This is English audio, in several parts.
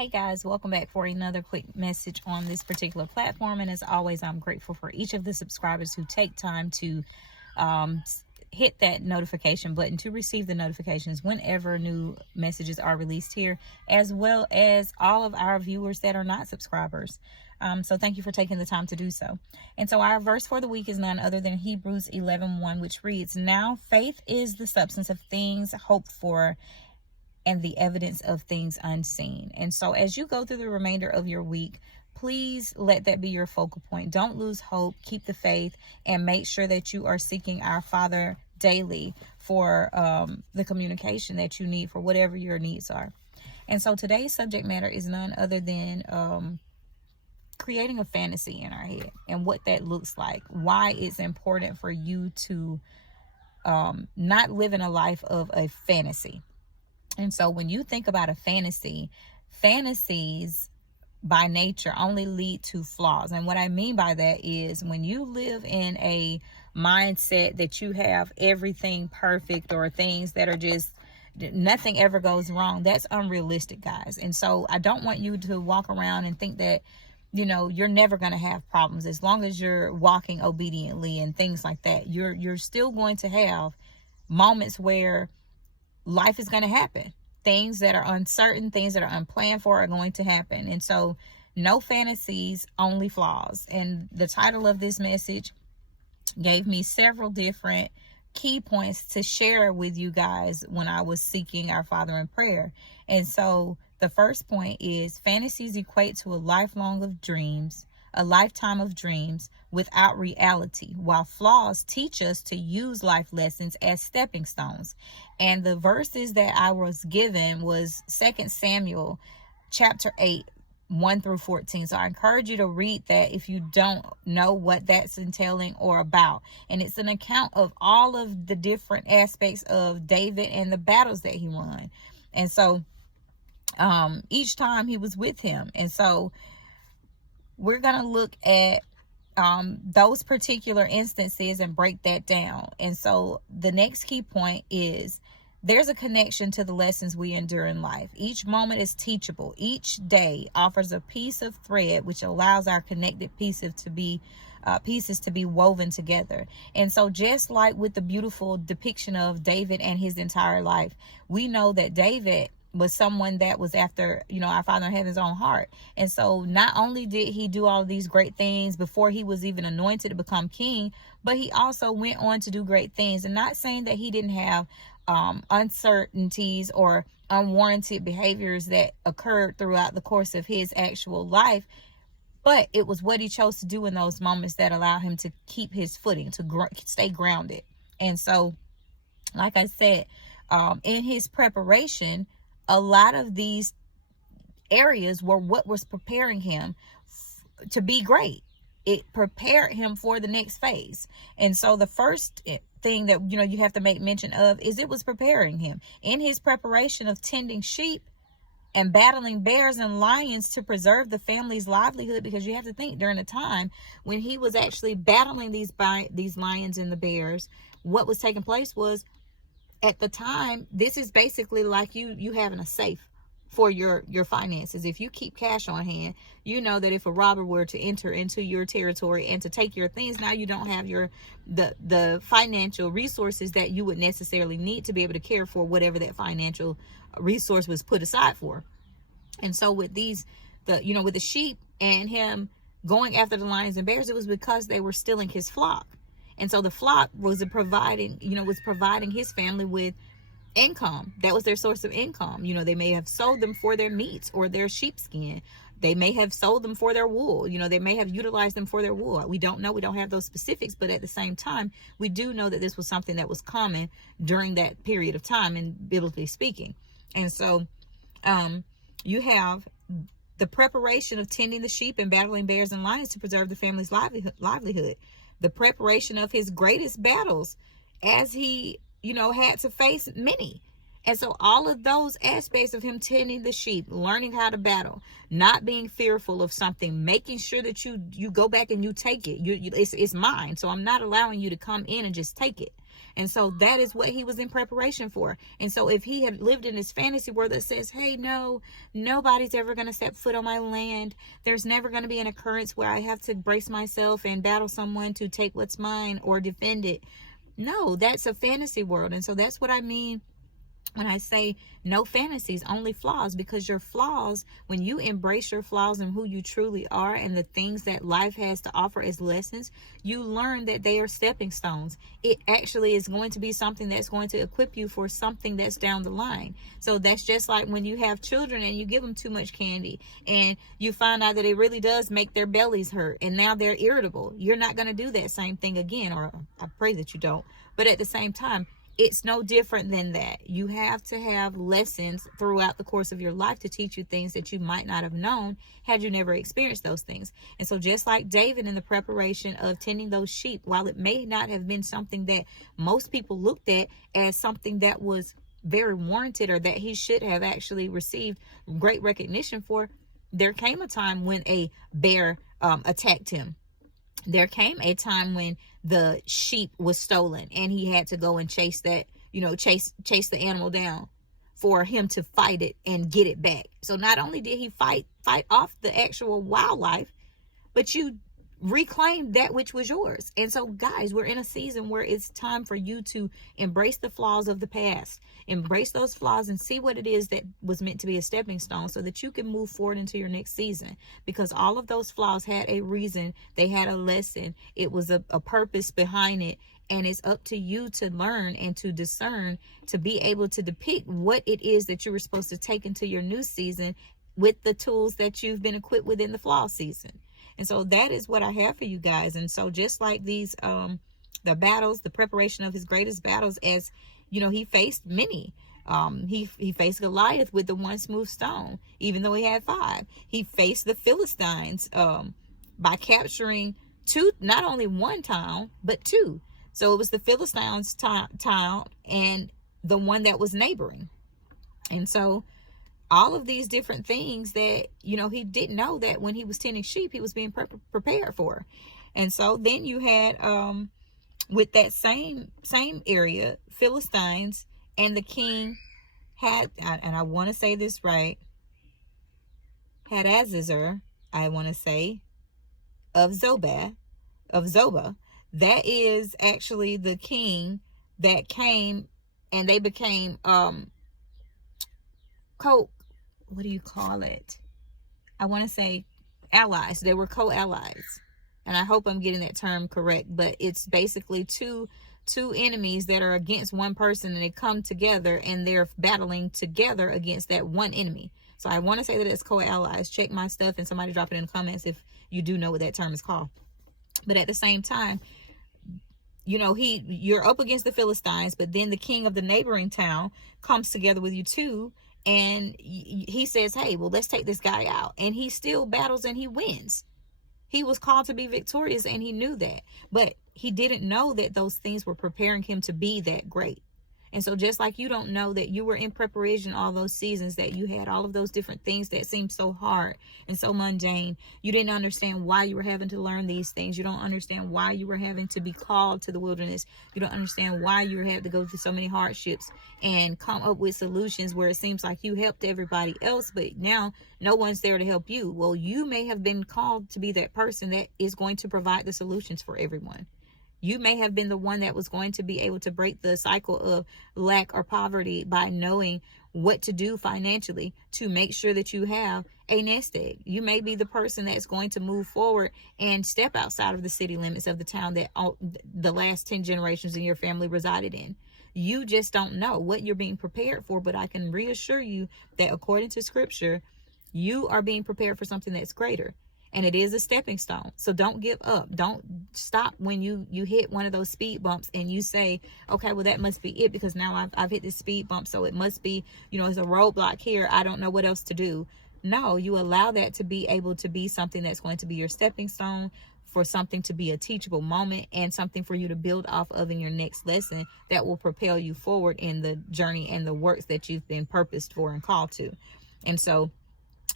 Hey guys, welcome back for another quick message on this particular platform. And as always, I'm grateful for each of the subscribers who take time to hit that notification button to receive the notifications whenever new messages are released here, as well as all of our viewers that are not subscribers. So thank you for taking the time to do so. And so our verse for the week is none other than Hebrews 11:1, which reads, "Now faith is the substance of things hoped for and the evidence of things unseen." And so as you go through the remainder of your week, please let that be your focal point. Don't lose hope. Keep the faith and make sure that you are seeking our Father daily for the communication that you need for whatever your needs are. And so today's subject matter is none other than creating a fantasy in our head and what that looks like, why it's important for you to not live in a life of a fantasy. And so when you think about a fantasy, fantasies by nature only lead to flaws. And what I mean by that is when you live in a mindset that you have everything perfect or things that are just nothing ever goes wrong, that's unrealistic, guys. And so I don't want you to walk around and think that, you know, you're never going to have problems as long as you're walking obediently and things like that. You're still going to have moments where life is going to happen. Things that are uncertain, things that are unplanned for are going to happen. And so no fantasies, only flaws. And the title of this message gave me several different key points to share with you guys when I was seeking our Father in prayer. And so the first point is fantasies equate to a lifetime of dreams without reality, while flaws teach us to use life lessons as stepping stones. And the verses that I was given was 2 Samuel chapter 8, 1 through 14. So I encourage you to read that if you don't know what that's entailing or about. And it's an account of all of the different aspects of David and the battles that he won. And so each time he was with him. And so we're going to look at those particular instances and break that down. And so the next key point is there's a connection to the lessons we endure in life. Each moment is teachable. Each day offers a piece of thread which allows our connected pieces to be woven together. And so just like with the beautiful depiction of David and his entire life, we know that David was someone that was after, our Father in Heaven's own heart. And so not only did he do all of these great things before he was even anointed to become king, but he also went on to do great things. And not saying that he didn't have uncertainties or unwarranted behaviors that occurred throughout the course of his actual life, but it was what he chose to do in those moments that allowed him to keep his footing, to stay grounded. And so, like I said, in his preparation, a lot of these areas were what was preparing him to be great. It prepared him for the next phase. And so the first thing that, you have to make mention of is it was preparing him in his preparation of tending sheep and battling bears and lions to preserve the family's livelihood. Because you have to think, during the time when he was actually battling these lions and the bears, what was taking place was, at the time, this is basically like you having a safe for your finances. If you keep cash on hand, you know that if a robber were to enter into your territory and to take your things, now you don't have the financial resources that you would necessarily need to be able to care for whatever that financial resource was put aside for. And so with with the sheep and him going after the lions and bears, it was because they were stealing his flock. And so the flock was providing his family with income. That was their source of income. They may have sold them for their meats or their sheepskin. They may have sold them for their wool. They may have utilized them for their wool. We don't know. We don't have those specifics. But at the same time, we do know that this was something that was common during that period of time, and biblically speaking. And so you have the preparation of tending the sheep and battling bears and lions to preserve the family's livelihood. The preparation of his greatest battles, as he, had to face many. And so all of those aspects of him tending the sheep, learning how to battle, not being fearful of something, making sure that you go back and you take it. It's mine. So I'm not allowing you to come in and just take it. And so that is what he was in preparation for. And so if he had lived in this fantasy world that says, hey, no, nobody's ever going to step foot on my land. There's never going to be an occurrence where I have to brace myself and battle someone to take what's mine or defend it. No, that's a fantasy world. And so that's what I mean when I say no fantasies, only flaws, because your flaws, when you embrace your flaws and who you truly are and the things that life has to offer as lessons, you learn that they are stepping stones. It actually is going to be something that's going to equip you for something that's down the line. So that's just like when you have children and you give them too much candy and you find out that it really does make their bellies hurt and now they're irritable. You're not going to do that same thing again, or I pray that you don't. But at the same time, it's no different than that. You have to have lessons throughout the course of your life to teach you things that you might not have known had you never experienced those things. And so just like David in the preparation of tending those sheep, while it may not have been something that most people looked at as something that was very warranted or that he should have actually received great recognition for, there came a time when a bear attacked him. There came a time when the sheep was stolen and he had to go and chase that, chase the animal down for him to fight it and get it back. So not only did he fight off the actual wildlife, but you reclaim that which was yours. And so guys, we're in a season where it's time for you to embrace the flaws of the past, embrace those flaws and see what it is that was meant to be a stepping stone so that you can move forward into your next season, because all of those flaws had a reason. They had a lesson. It was a purpose behind it. And it's up to you to learn and to discern, to be able to depict what it is that you were supposed to take into your new season with the tools that you've been equipped with in the flaw season. And so that is what I have for you guys. And so just like these, the battles, the preparation of his greatest battles, as he faced many. He faced Goliath with the one smooth stone, even though he had 5. He faced the Philistines by capturing 2, not only 1 town, but 2. So it was the Philistines' town and the one that was neighboring. And so all of these different things that, he didn't know that when he was tending sheep, he was being prepared for. And so then you had, with that same area, Philistines, and the king had, and I want to say this right, Hadadezer, I want to say, of Zobah. That is actually the king that came, and they became, what do you call it? I want to say allies. They were co-allies. And I hope I'm getting that term correct, but it's basically two enemies that are against one person, and they come together and they're battling together against that one enemy. So I want to say that it's co-allies. Check my stuff and somebody drop it in the comments if you do know what that term is called. But at the same time, you're up against the Philistines, but then the king of the neighboring town comes together with you too. And he says, hey, well, let's take this guy out. And he still battles and he wins. He was called to be victorious and he knew that. But he didn't know that those things were preparing him to be that great. And so just like you don't know that you were in preparation all those seasons, that you had all of those different things that seemed so hard and so mundane. You didn't understand why you were having to learn these things. You don't understand why you were having to be called to the wilderness. You don't understand why you had to go through so many hardships and come up with solutions where it seems like you helped everybody else, but now no one's there to help you. Well, you may have been called to be that person that is going to provide the solutions for everyone. You may have been the one that was going to be able to break the cycle of lack or poverty by knowing what to do financially to make sure that you have a nest egg. You may be the person that's going to move forward and step outside of the city limits of the town that the last 10 generations in your family resided in. You just don't know what you're being prepared for, but I can reassure you that according to scripture, you are being prepared for something that's greater. And it is a stepping stone. So don't give up. Don't stop when you hit one of those speed bumps and you say, okay, well, that must be it, because now I've hit this speed bump. So it must be, it's a roadblock here. I don't know what else to do. No, you allow that to be able to be something that's going to be your stepping stone, for something to be a teachable moment and something for you to build off of in your next lesson that will propel you forward in the journey and the works that you've been purposed for and called to. And so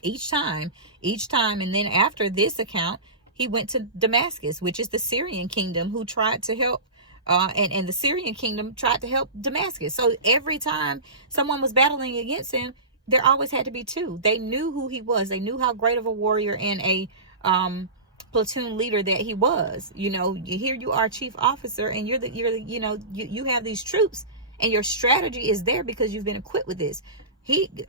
each time, and then after this account, he went to Damascus, which is the Syrian kingdom, who tried to help And the Syrian kingdom tried to help Damascus. So every time someone was battling against him, there always had to be two. They knew who he was. They knew how great of a warrior and a platoon leader that he was. You know, here you are, chief officer, and you're the you know, you have these troops, and your strategy is there because you've been equipped with this.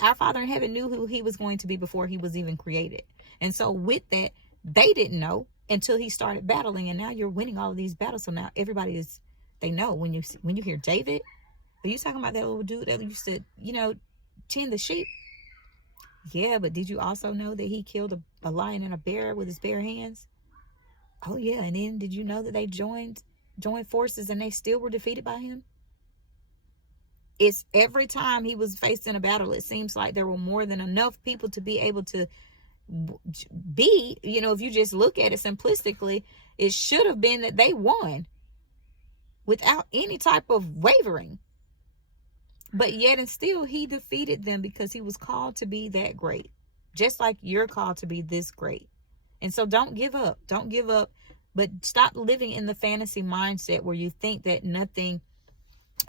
Our Father in heaven knew who he was going to be before he was even created. And so with that, they didn't know until he started battling, and now you're winning all of these battles. So now everybody is, they know. When you hear David, are you talking about that little dude that used to, you know, tend the sheep? Yeah, but did you also know that he killed a lion and a bear with his bare hands? Oh yeah, and then did you know that they joined forces and they still were defeated by him? It's every time he was faced in a battle, it seems like there were more than enough people to be able to be, you know, if you just look at it simplistically, it should have been that they won without any type of wavering. But yet and still, he defeated them because he was called to be that great, just like you're called to be this great. And so don't give up. Don't give up, but stop living in the fantasy mindset where you think that nothing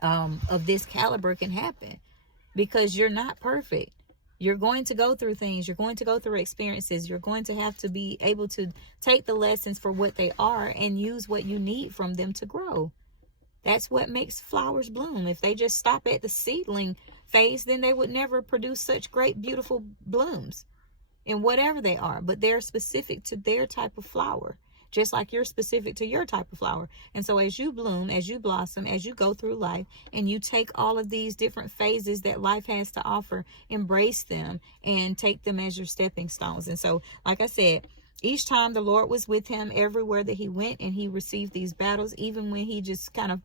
of this caliber can happen, because you're not perfect. You're going to go through things. You're going to go through experiences. You're going to have to be able to take the lessons for what they are and use what you need from them to grow. That's what makes flowers bloom. If they just stop at the seedling phase, then they would never produce such great, beautiful blooms in whatever they are. But they're specific to their type of flower, just like you're specific to your type of flower. And so as you bloom, as you blossom, as you go through life, and you take all of these different phases that life has to offer, embrace them and take them as your stepping stones. And so, like I said, each time the Lord was with him everywhere that he went, and he received these battles, even when he just kind of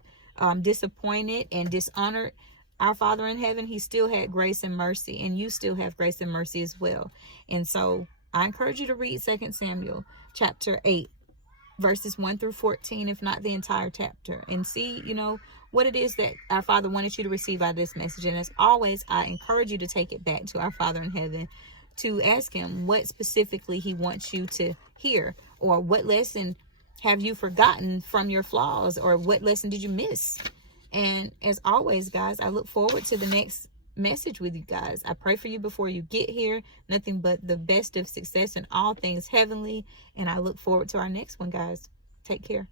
disappointed and dishonored our Father in heaven, he still had grace and mercy, and you still have grace and mercy as well. And so I encourage you to read 2 Samuel chapter 8, verses 1 through 14, if not the entire chapter, and see, you know, what it is that our Father wanted you to receive out of this message. And as always, I encourage you to take it back to our Father in heaven, to ask him what specifically he wants you to hear, or what lesson have you forgotten from your flaws, or what lesson did you miss? And as always, guys, I look forward to the next message with you guys. I pray for you before you get here. Nothing but the best of success in all things heavenly. And I look forward to our next one, guys. Take care.